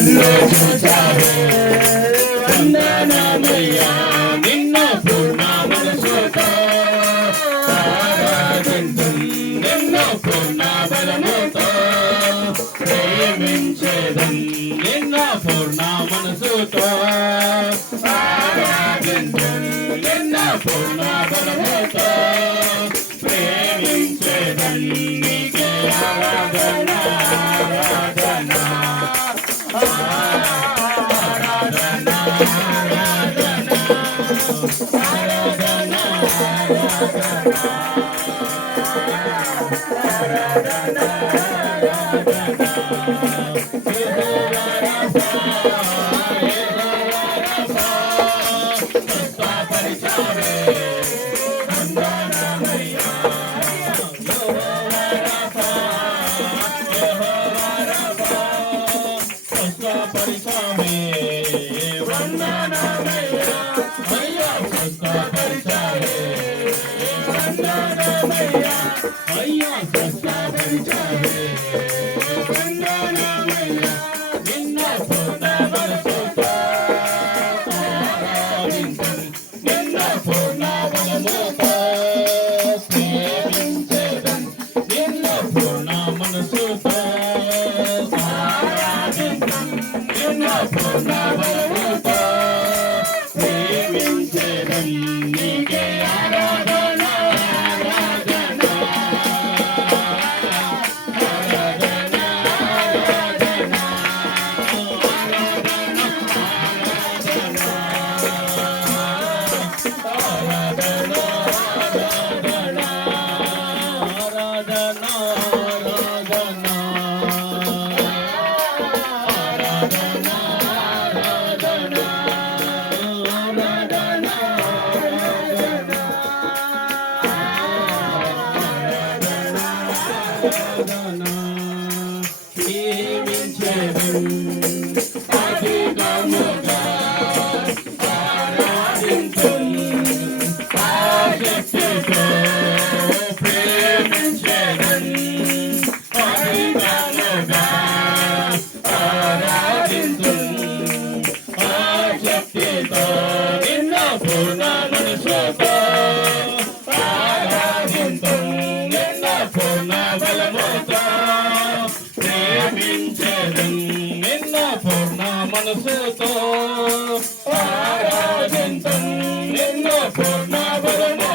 కన్ను చూచావే వందనమయ్యా నిన్ను పూర్ణ మనసుతో ఆరాధింతుం నిన్ను పూర్ణ బలముతో ప్రేమించేదం నిన్ను పూర్ణ మనసుతో ఆరాధింతుం నిన్ను పూర్ణ బలముతో ప్రేమించేదం నీకే ఆరాధన ఆరాధన ఆరాధన ఆరాధన అయ్యా స్వస్థపరిచావే వందనమయ్యా నిన్న పూర్ణ మనసుతో ఆరాధింతుం నిన్న పూర్ణ బలముతో ప్రేమించెదం నిన్న పూర్ణ మనసుతో ఆరాధింతుం నిన్న పూర్ణ బలముతో ప్రేమించెదం నీకే ఆరాధన అధికముగా ఆరాధింతుం ఆసక్తితో ప్రేమించెదం అధికముగా ఆరాధింతుం ఆసక్తితో నిన్న పూర్ణ మనసుతో ఆరాధింతుం నిన్న పూర్ణ బలముతో ప్రేమించెదం నిన్న పూర్ణ మనసుతో ఆరాధింతుం నిన్న పూర్ణ బలముతో